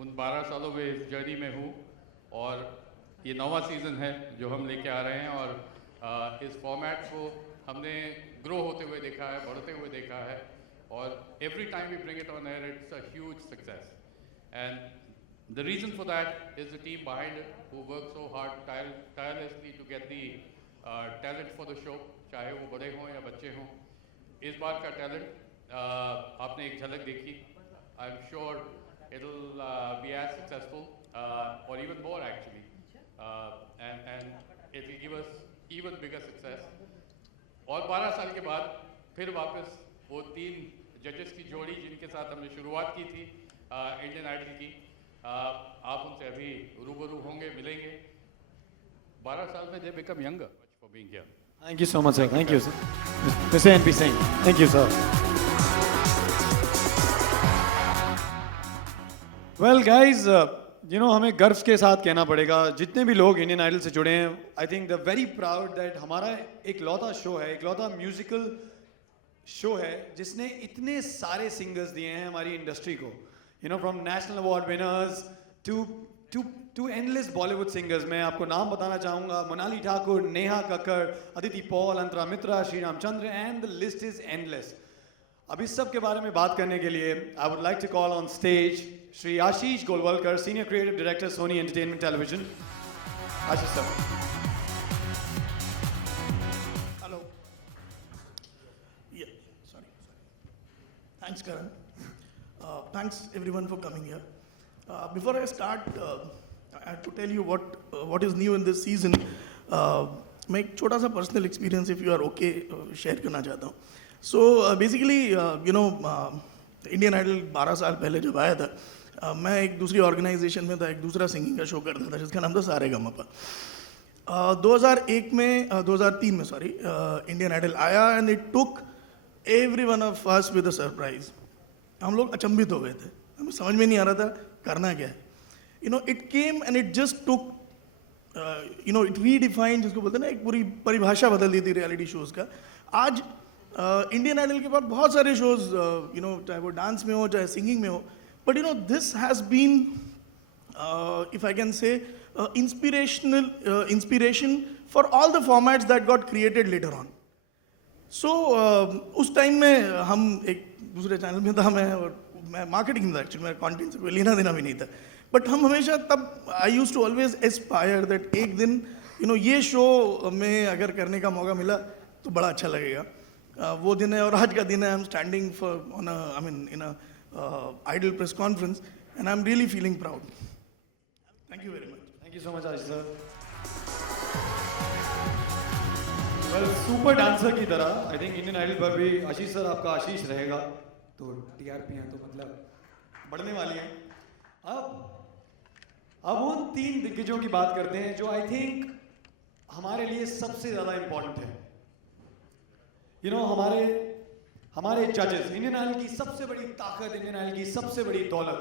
उन 12 सालों में इस जर्नी में हूँ और ये 9वां सीज़न है जो हम लेके आ रहे हैं और इस फॉर्मेट को हमने ग्रो होते हुए देखा है, बढ़ते हुए देखा है और every time we bring it on air it's a huge success and the reason for that is the team behind it who work so hard tirelessly to get the talent for the show, चाहे वो बड़े हों या बच्चे हों। इस बार का talent आपने एक झलक देखी। I am sure it'll be as successful or even more actually and it will give us even bigger success और 12 साल के बाद फिर वापस वो 3 जजेस की जोड़ी जिनके साथ हमने शुरुआत की थी इंडियन आइडल की, आप उनसे अभी रूबरू होंगे, मिलेंगे। 12 साल में they become younger for being here. Thank you so much, sir. Thank you, sir. Mr. NP Singh. Thank you, sir. Well, guys, हमें गर्व के साथ कहना पड़ेगा, जितने भी लोग इंडियन आइडल से जुड़े हैं, I think the very proud that हमारा एक लौता शो है, एक लौता म्यूजिकल शो है जिसने इतने सारे सिंगर्स दिए हैं हमारी इंडस्ट्री को, from national award winners to endless Bollywood singers. मैं आपको नाम बताना चाहूँगा, Monali Thakur, Neha Kakkar, Aditi Paul, Antara Mitra, Shri Ramchandra, and the list is endless. अब इस सब के बारे में बात करने के लिए I would like to call on stage Shri Ashish Golwalkar, senior creative director, Sony entertainment television. Ashish sir. Hello. Sorry. Thanks, Karan. Thanks everyone for coming here. Before I start, I have to tell you what is new in this season. मैं एक छोटा सा personal experience, if you are okay, share करना चाहता हूँ। So basically Indian idol 12 साल पहले जब आया था, मैं एक दूसरी ऑर्गेनाइजेशन में था, एक दूसरा सिंगिंग का शो करता था जिसका नाम था सारेगामापा। 2003 में सॉरी इंडियन आइडल आया and it took every one of us with a surprise. हम लोग अचंभित हो गए थे, हमें समझ में नहीं आ रहा था करना क्या है। It came and it just took it redefined, जिसको बोलते हैं ना, एक पूरी परिभाषा बदल दी थी रियलिटी शोज़ का। आज इंडियन आइडल के बाद बहुत सारे शोज़, चाहे वो डांस में हो चाहे सिंगिंग में हो, but this has been, if I can say, inspiration for all the formats that got created later on. So उस टाइम में हम एक दूसरे चैनल में था, मैं मार्केटिंग में था एक्चुअली, मेरा कॉन्टेंट से कोई लेना देना भी नहीं था, बट हम हमेशा तब I use to always aspire that एक दिन ये शो में अगर करने का मौका मिला तो बड़ा अच्छा लगेगा। वो दिन है और आज का दिन है। I am standing for on I mean in idol press conference and I am really feeling proud. Thank you very much. Thank you so much Ashish sir. Well, super dancer की तरह आई थिंक इंडियन आइडल पर भी आशीष sir आपका आशीष रहेगा, तो TRP हैं तो मतलब बढ़ने वाली है। अब उन 3 दिग्गजों की बात करते हैं जो आई थिंक हमारे लिए सबसे ज़्यादा इम्पोर्टेंट है। हमारे जजेस, इंडियन आइडल की सबसे बड़ी ताकत, इंडियन आइडल की सबसे बड़ी दौलत,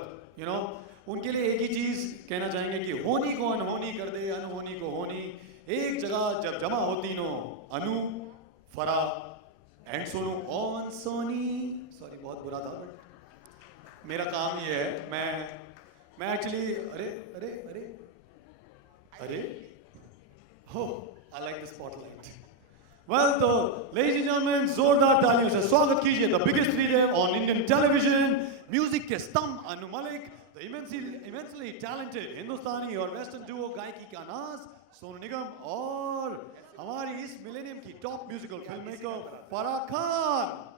उनके लिए एक ही चीज़ कहना चाहेंगे कि होनी को अनहोनी कर दे, अनहोनी को होनी। एक जगह जब जमा होती नो अनु, फरा and Sonu on Sony, sorry बहुत बुरा था, बट मेरा काम ये है, मैं एक्चुअली अरे हो, I like the spotlight. Well, तो लेडीज एंड जेंटलमैन, जोरदार तालियों से स्वागत कीजिए the biggest leader on Indian television, music के स्तंभ Anu Malik, the immensely talented हिंदुस्तानी और वेस्टर्न डुओ गायकी का नाज सोनू निगम, और हमारी इस मिलेनियम की top musical film maker Farah Khan.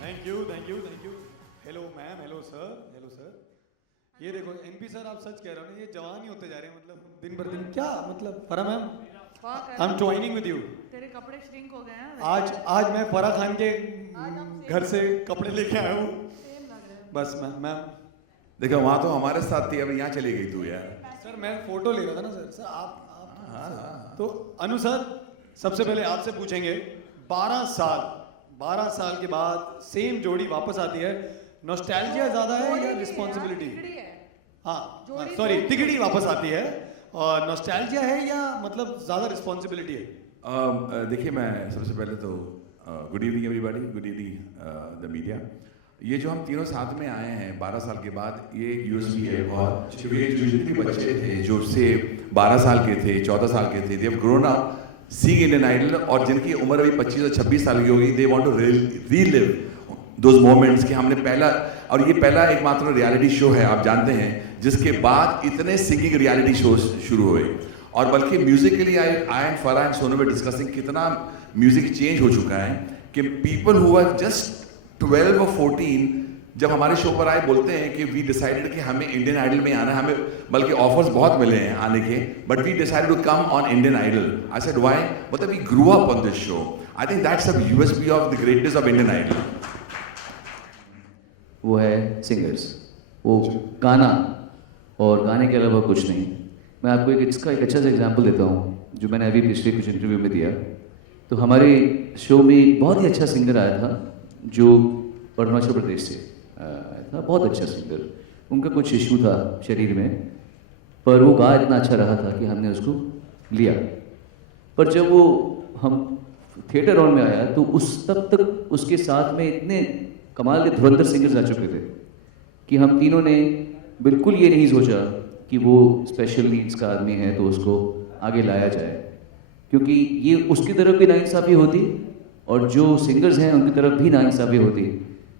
Thank you. Hello ma'am, hello sir. ये देखो एनपी सर, आप सच कह रहे हो ना, ये जवान ही होते जा रहे हैं, मतलब दिन भर दिन। क्या मतलब Farah ma'am, I am joining with you. तेरे कपड़े श्रिंक हो गए हैं। आज मैं फराह खान के घर से कपड़े लेके आया हूँ। बस मैम देखो, वहाँ तो हमारे साथ थी, अब यहाँ चली गई तू यार। सर मैं फोटो ले रहा था ना सर। आप तो अनु सर, सबसे पहले आपसे पूछेंगे 12 साल के बाद सेम जोड़ी वापस आती है, नॉस्टैल्जिया ज्यादा है या रिस्पॉन्सिबिलिटी? हाँ सॉरी, तिगड़ी वापस आती है और नॉस्टैल्जिया है या मतलब ज्यादा रिस्पॉन्सिबिलिटी है? देखिए, मैं सबसे पहले तो good evening everybody, good evening the media. ये जो हम तीनों साथ में आए हैं 12 साल के बाद, ये एक यूएसपी है। और क्योंकि जो जितने बच्चे थे जो से 12 साल के थे, 14 साल के थे, they have grown up seeing Indian idol, और जिनकी उम्र अभी 25 और 26 साल की होगी, they want to relive those moments कि हमने पहला, और ये पहला एकमात्र रियलिटी शो है आप जानते हैं जिसके बाद इतने सिंगिंग रियलिटी शो शुरू हुए। और बल्कि Musically I and Farah and Sonu में डिस्कसिंग कितना म्यूजिक चेंज हो चुका है कि पीपल हु आर जस्ट 12 और 14 जब हमारे शो पर आए बोलते हैं कि वी डिसाइडेड कि हमें इंडियन आइडल में आना है, हमें बल्कि ऑफर्स बहुत मिले हैं आने के, but we decided to come on Indian Idol. I said why? मतलब we grew up on this show. I think that's a USP of the greatness of Indian Idol. वो है सिंगर्स, वो गाना और गाने के अलावा कुछ नहीं। मैं आपको इसका एक अच्छा सा एग्जांपल देता हूँ जो मैंने अभी पिछले कुछ इंटरव्यू में दिया। तो हमारे शो में एक बहुत ही अच्छा सिंगर आया था जो अरुणाचल प्रदेश से आया था, बहुत अच्छा सिंगर। उनका कुछ इशू था शरीर में, पर वो गा इतना अच्छा रहा था कि हमने उसको लिया। पर जब वो हम थिएटर हॉल में आया तो उस तब तक उसके साथ में इतने कमाल के धुरंधर सिंगर्स आ चुके थे कि हम तीनों ने बिल्कुल ये नहीं सोचा कि वो स्पेशल नीड्स का आदमी है तो उसको आगे लाया जाए, क्योंकि ये उसकी तरफ भी नाइंसाफ़ी होती और जो सिंगर्स हैं उनकी तरफ भी नाइंसाफ़ी होती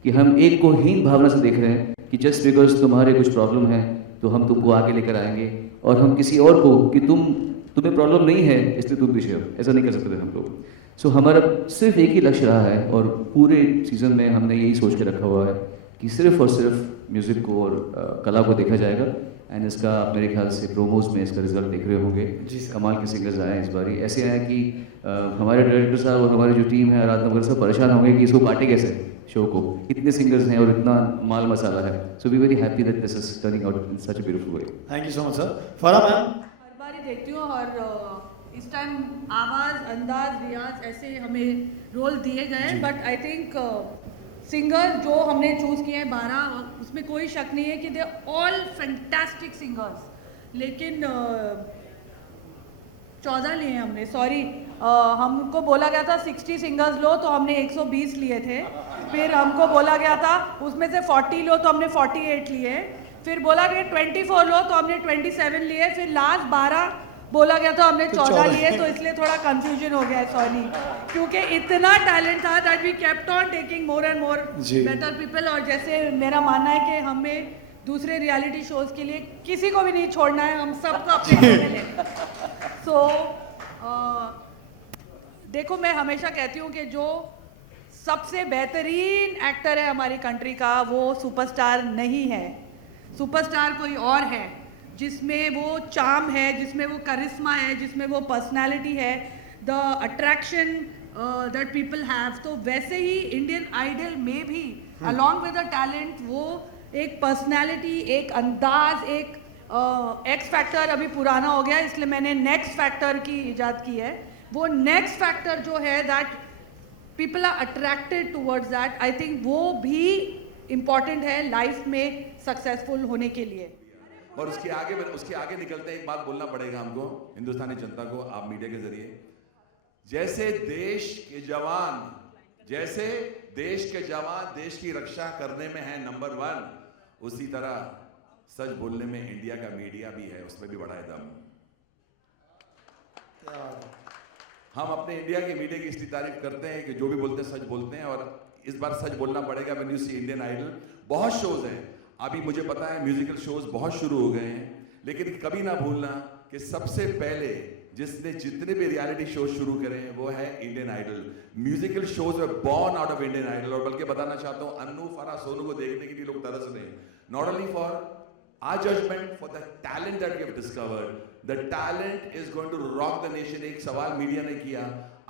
कि हम एक को हीन भावना से देख रहे हैं कि जस्ट बिकॉज तुम्हारे कुछ प्रॉब्लम है तो हम तुमको आगे लेकर आएंगे, और हम किसी और को कि तुम्हें प्रॉब्लम नहीं है इसलिए तुम पीछे हो, ऐसा नहीं कर सकते थे हम लोग। सो हमारा सिर्फ एक ही लक्ष्य रहा है और पूरे सीज़न में हमने यही सोच के रखा हुआ है कि सिर्फ और सिर्फ म्यूज़िक को और कला को देखा जाएगा। एंड इसका आप मेरे ख्याल से प्रोमोज में इसका रिजल्ट देख रहे होंगे। कमाल के सिंगर्स आए हैं इस बारी, ऐसे आए कि हमारे डायरेक्टर साहब और हमारी जो टीम है आराधनगर सब परेशान होंगे कि इसको काटे कैसे शो को, इतने सिंगर्स हैं और इतना माल मसाला है। So we very happy that this is turning out in such a beautiful way. Thank you so much sir. Farah ma'am, हर बार ही देखती हूँ और इस टाइम आवाज़, अंदाज, रियाज ऐसे हमें रोल दिए गए, बट आई थिंक सिंगर जो हमने चूज़ किए हैं 12, उसमें कोई शक नहीं है कि दे ऑल फैंटास्टिक सिंगर्स, लेकिन 14 लिए हमने, सॉरी हमको बोला गया था 60 सिंगर्स लो तो हमने 120 लिए थे, फिर हमको बोला गया था उसमें से 40 लो तो हमने 48 लिए, फिर बोला गया 24 लो तो हमने 27 लिए, फिर लास्ट 12 बोला गया था हमने 14 लिए, तो इसलिए थोड़ा कंफ्यूजन हो गया है, सॉरी, क्योंकि इतना टैलेंट था that we kept on taking more and more better people. और जैसे मेरा मानना है कि हमें दूसरे रियलिटी शोज के लिए किसी को भी नहीं छोड़ना है, हम सबको अपने में लें। सो देखो, मैं हमेशा कहती हूँ कि जो सबसे बेहतरीन एक्टर है हमारी कंट्री का वो सुपरस्टार नहीं है, सुपरस्टार कोई और है, जिसमें वो चार्म है, जिसमें वो करिश्मा है, जिसमें वो पर्सनालिटी है, the attraction that people have. तो वैसे ही इंडियन आइडल में भी अलॉन्ग विद द टैलेंट वो एक पर्सनालिटी, एक अंदाज, एक एक्स फैक्टर अभी पुराना हो गया, इसलिए मैंने नेक्स्ट फैक्टर की इजाद की है। वो नेक्स्ट फैक्टर जो है that people are attracted towards that, I think वो भी इम्पॉर्टेंट है लाइफ में सक्सेसफुल होने के लिए। और उसके आगे निकलते हैं, एक बात बोलना पड़ेगा हमको, हिंदुस्तानी जनता को, आप मीडिया के जरिए, जैसे देश के जवान देश की रक्षा करने में है नंबर 1, उसी तरह सच बोलने में इंडिया का मीडिया भी है, उसमें भी बड़ा है दम। हम अपने इंडिया के मीडिया की इसलिए तारीफ करते हैं कि जो भी बोलते हैं सच बोलते हैं, और इस बार सच बोलना पड़ेगा। When you see Indian idol, बहुत शोज हैं अभी, मुझे पता है म्यूजिकल शोज बहुत शुरू हो गए हैं, लेकिन कभी ना भूलना कि सबसे पहले जिसने जितने भी रियलिटी शो शुरू करे हैं वो है Indian idol. Musical shows are born out of Indian idol, और बल्कि बताना चाहता हूं, अन्नू, फराह, सोनू को देखने के लिए लोग तरस रहे हैं, not only for our judgement, for the talent that we have discovered. The talent is going to rock the nation. एक सवाल मीडिया ने किया,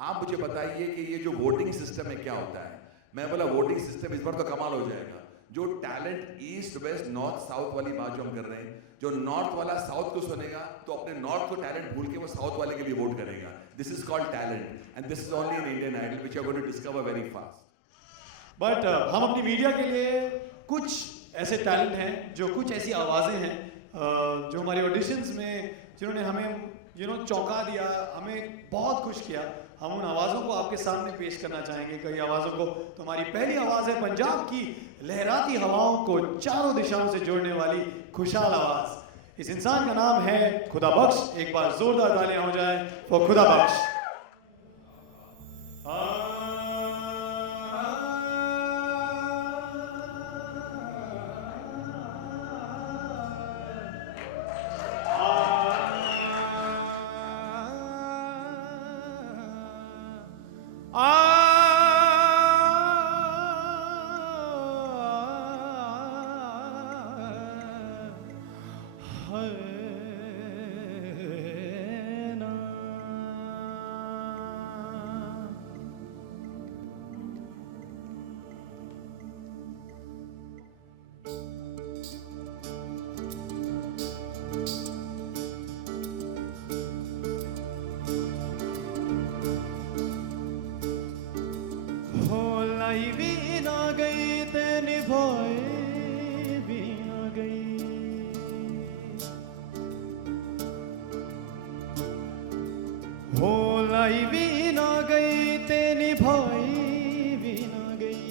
आप मुझे बताइए कि ये जो वोटिंग सिस्टम है क्या होता है? मैं बोला वोटिंग सिस्टम इस बार तो कमाल हो जाएगा। जो talent east west north south वाली बात जो हम कर रहे हैं, जो नॉर्थ वाला साउथ को सुनेगा तो अपने नॉर्थ को टैलेंट भूल के वो साउथ वाले के लिए वोट करेगा. This is called talent and this is only in Indian idol which you are going to discover very fast. But हम अपनी मीडिया के लिए कुछ ऐसे टैलेंट हैं, जो कुछ ऐसी आवाज़ें हैं जो हमारे ऑडिशंस में जिन्होंने हमें चौंका दिया, हमें बहुत खुश किया. हम उन आवाज़ों को आपके सामने पेश करना चाहेंगे, कई आवाज़ों को. तो हमारी पहली आवाज़ है पंजाब की लहराती हवाओं को चारों दिशाओं से जोड़ने वाली खुशहाल आवाज़. इस इंसान का नाम है खुदा बख्श. एक बार जोरदार तालियां हो जाए वो खुदा बख्श. लाई भी ना गई ते निभाई भी ना गई,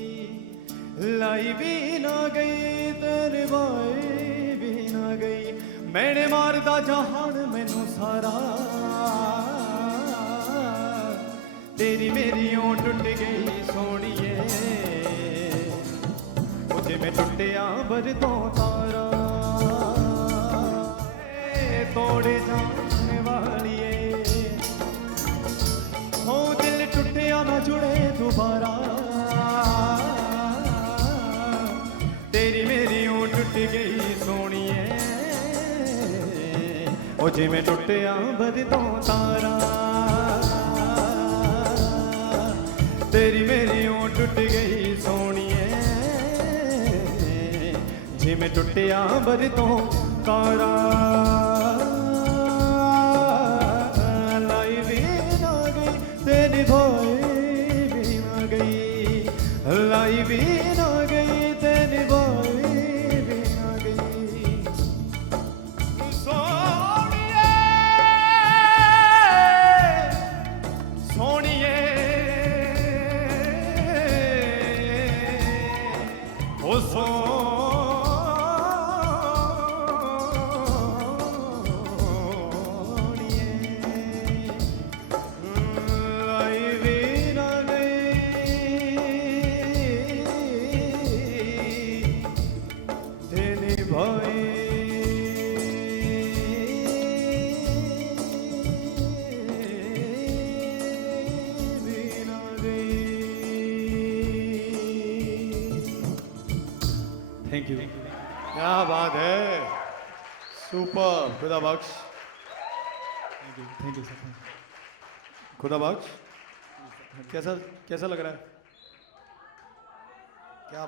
लाई भी ना गई ते निभाई भी ना गई. मैंने मारदा जहान मैनू सारा, तेरी मेरी ओं टुट गई सोनिए, मुझे में टुटिया बर तो तारा. तोड़े जाने वालिए हो दिल टुटिया ना जुड़े दोबारा, तेरी मेरी ओं टुट गई सोनिए, ओ जिवें टुटिया बर तो तारा. तेरी मेरी ओं टुट गई सोनिए, जिवें टुटिया बर तो तारा. तेरी भाई भी ना गई, लाई भी ना गई, तेरी भाई भी ना गई. सोनिए सोनिए ओ सोनिए, थैंक यू. क्या बात है, सुपर. खुदा बख्श. Thank you sir. खुदा बख्श, कैसा कैसा लग रहा है? क्या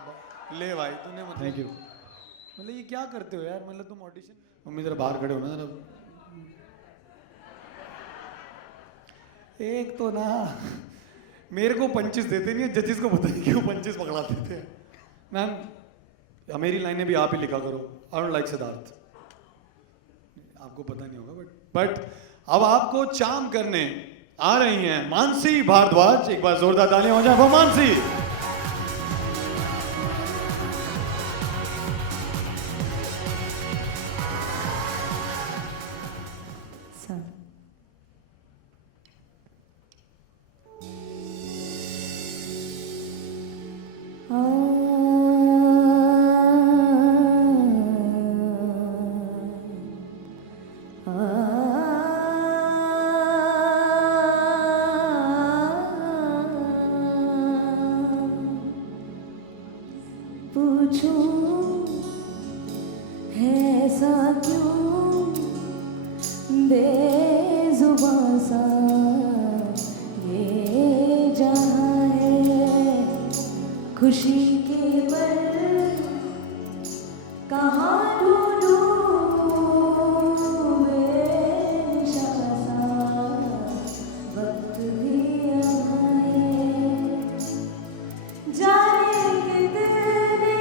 ले भाई तूने मतलब, थैंक यू. मतलब ये क्या करते हो यार, मतलब तुम ऑडिशन. मम्मी जरा बाहर खड़े हो ना जरा. एक तो ना मेरे को पंचेस देते नहीं है, जजेस को पता नहीं क्यों पंचेस पकड़ा देते हैं. मैम मेरी लाइनें भी आप ही लिखा करो. I don't like Siddharth. आपको पता नहीं होगा बट अब आपको चार्म करने आ रही हैं मानसी भारद्वाज. एक बार जोरदार तालियां हो जाए वो मानसी. खुशी केवल भी आए, जाने कितने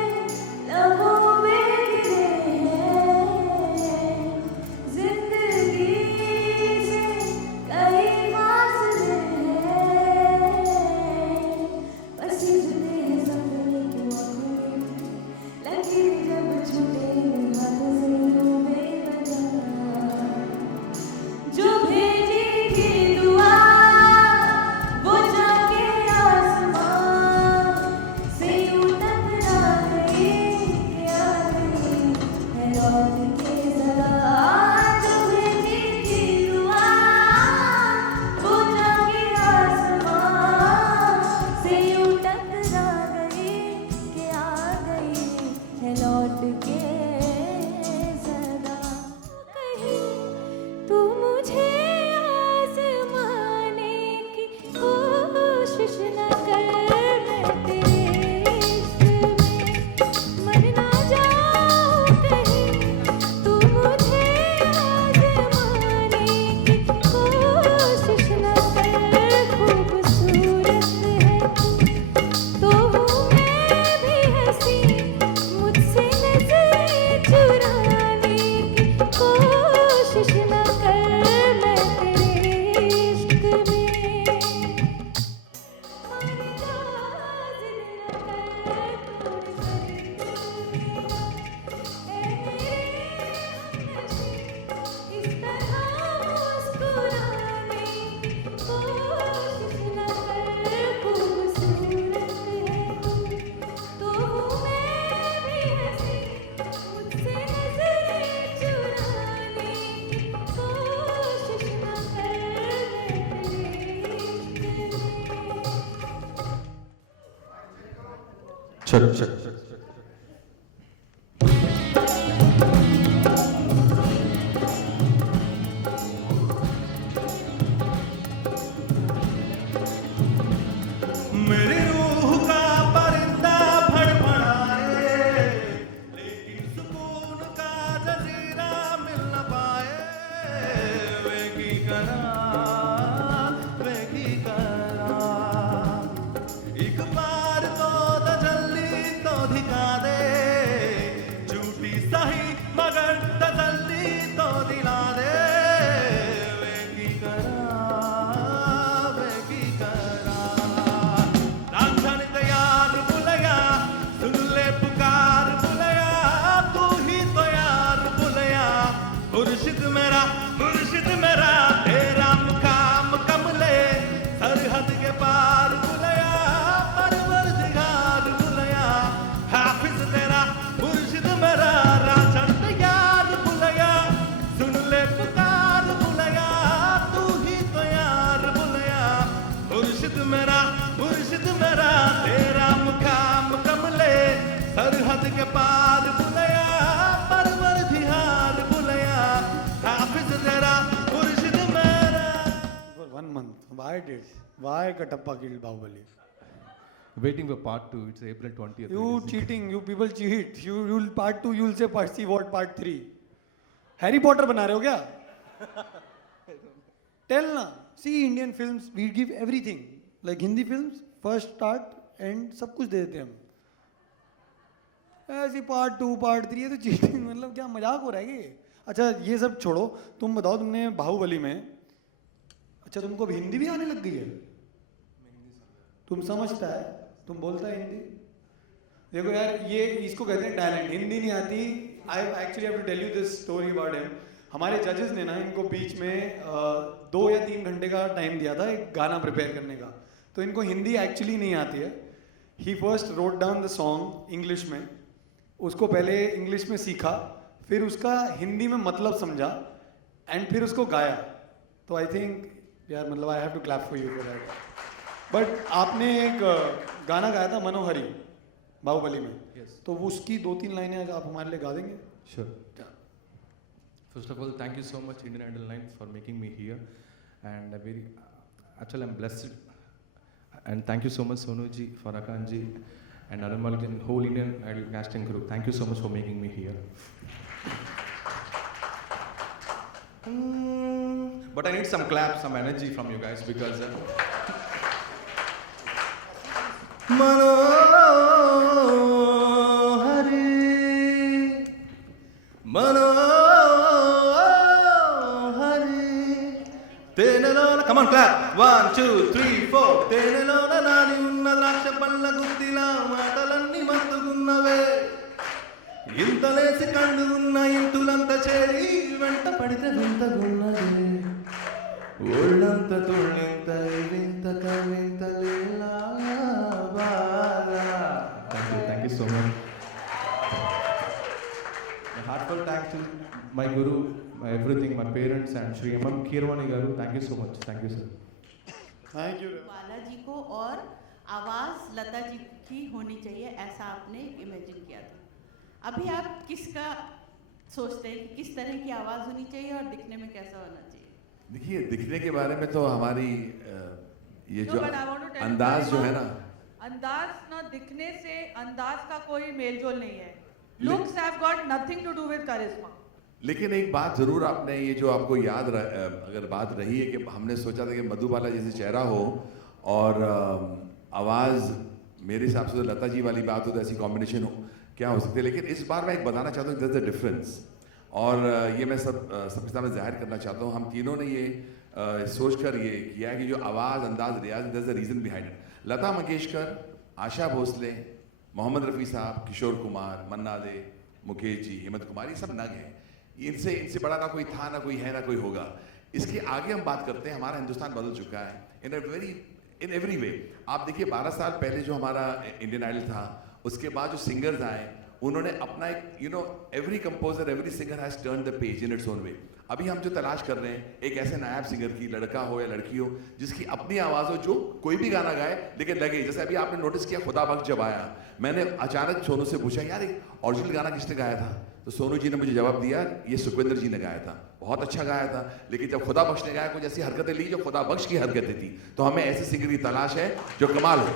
लबों में गिरे हैं, जिंदगी से कई फासले हैं, बस जुटे हैं सपने की आँखों में, लकीर जब छूटे हाथ से यूं बेवजह, जो भेजी थी दुआ वो जाके आसमां से यूं टकरा गई कि आ गई है लौट के ज़रा, जो भेजी थी दुआ वो जाके आसमां से यूं टकरा गई कि आ गई है लौट के ज़रा। कहीं तू मुझे आज़माने की कोशिश न कर, मैं तेरे इश्क में मर ना जाऊं कहीं, तू मुझे आज़माने की कोशिश न कर, खूबसूरत है तू, तो हूँ मैं भी हंसी, मुझसे नजरें चुराने की कोशिश न कर, मैं तेरे इश्क में मर जा, जिद न कर, ऐ मेरे हमनशी, इस तरह मुस्कुराने की कोशिश न कर, खूबसूरत है तू, तो हूँ मैं भी हंसी, मुझसे नजरें चुराने की कोशिश न कर, मैं तेरे इश्क में। मेरी रूह का परिंदा फड़फड़ाए, लेकिन सुकून का जजीरा मिल न पाए, वे की करा, वे की करा, एक बार तो तजल्ली तो दिखा दे, झूठी सही मगर तजल्ली तो दिला दे, वे की करा, वे की करा, रांझन तैयार बुलया, सुन ले पुकार बुलया, तू ही तो यार बुलया, मुर्शिद मेरा तेरा मुकाम कमले, सरहद के पार बुलया, परवरदिगार बुलया, हाफिज तेरा मुर्शिद मेरा, रांझन तैयार बुलया, सुन ले पुकार बुलया, तू ही तो यार बुलया, मुर्शिद मेरा तेरा मुकाम कमले, सरहद के पार बुलया, परवरदिगार बुलया, हाफिज तेरा मुर्शिद मेरा। For 1 month, why Katappa killed Bahubali? Waiting for part 2. It's April 20th. You cheating, you people cheat. You'll part 2, you'll say part, see what part 3. Harry Potter बना रहे हो क्या? Tell ना. See Indian films, we give everything. Like Hindi films, first start end सब कुछ दे देते हैं हम. ऐसी पार्ट 2 पार्ट 3 ये तो चीटिंग, मतलब क्या मजाक हो रहा है ये? अच्छा ये सब छोड़ो, तुम बताओ तुमने बाहुबली में, अच्छा तुमको अब हिंदी भी आने लग गई है? तुम समझता है, तुम बोलता है हिंदी? देखो यार ये इसको कहते हैं टैलेंट, हिंदी नहीं आती। I actually have to tell you this story about him. हमारे जजेस ने ना इनको बीच में 2 या 3 घंटे का टाइम दिया था एक गाना प्रिपेयर करने का, तो इनको हिंदी एक्चुअली नहीं आती है। He first wrote down the song English में, उसको पहले इंग्लिश में सीखा, फिर उसका हिंदी में मतलब समझा एंड फिर उसको गाया। तो आई थिंक यार मतलब I have to clap for you for that. But आपने एक गाना गाया था मनोहरी बाहुबली में, तो उसकी 2-3 लाइनें आप हमारे लिए गा देंगे? Sure. First of all, thank you so much Indian Idol 9 for making me here, and actually I'm blessed, and thank you so much Sonu ji, Farhan ji, and Arun Malik and whole Indian Idol casting crew. Thank you so much for making me here. but I need some clap, some energy from you guys because. मनोहरे मनोहरे తేనెలోన come on clap 1 2 3 4 తేనెలోన Nani ఉన్న ద్రాక్ష పళ్ళ గుత్తిలా మాటలన్నీ మత్తుకున్నవే ఇంతలేసి కళ్ళు ఉన్న ఇంతులంత చేరి వెంట పడితే వింతగున్నదే ఒళ్ళంత తుళ్ళింత వింత కవింత లీలా Bala. Thank you so much. My heartfelt thanks to my guru, my everything, my parents and Shri M.M. Keeravani garu. Thank you so much. Thank you, sir. Thank you Balaji को और आवाज़ लता जी की होनी चाहिए ऐसा आपने इमेजिन किया था। अभी आप किसका सोचते हैं कि किस तरह की आवाज़ होनी चाहिए और दिखने में कैसा होना चाहिए? देखिए दिखने के बारे में तो हमारी ये No, जो but I want to tell you, अंदाज जो है ना, अंदाज ना दिखने से अंदाज का कोई मेलजोल नहीं है. Looks have got nothing to do with charisma. लेकिन एक बात जरूर आपने ये जो आपको याद अगर बात रही है कि हमने सोचा था कि मधुबाला जैसे चेहरा हो और आवाज़ मेरे हिसाब से तो लता जी वाली बात हो तो ऐसी कॉम्बिनेशन हो क्या हो सकती है, लेकिन इस बार मैं एक बताना चाहता हूँ there's a difference और ये मैं सबके सामने जाहिर करना चाहता हूँ. हम तीनों ने ये सोच कर ये किया है कि जो आवाज़ अंदाज रियाज there's a reason behind it. Lata Mangeshkar, Asha Bhosle, Mohammad Rafi साहब, किशोर कुमार, मन्ना डे, मुकेश जी, हेमंत कुमार, ये सब नग हैं. इनसे बड़ा ना कोई था ना कोई है ना कोई होगा. इसके आगे हम बात करते हैं. हमारा हिंदुस्तान बदल चुका है इन एवरी वे. आप देखिए 12 साल पहले जो हमारा इंडियन आइडल था उसके बाद जो सिंगर्स आए उन्होंने अपना एक every composer every singer has turn the page in its own way. अभी हम जो तलाश कर रहे हैं एक ऐसे नायाब सिंगर की, लड़का हो या लड़की हो, जिसकी अपनी आवाज़ हो, जो कोई भी गाना गाए लेकिन लगे. जैसे अभी आपने नोटिस किया खुदा बख्श जब आया, मैंने अचानक सोनू से पूछा यार एक ओरिजिनल गाना किसने गाया था, तो सोनू जी ने मुझे जवाब दिया ये सुखविंदर जी ने गाया था, बहुत अच्छा गाया था. लेकिन जब खुदा बख्श ने गाया कुछ ऐसी हरकतें ली जो खुदा बख्श की हरकतें थी. तो हमें ऐसे सिंगर की तलाश है जो कमाल हो.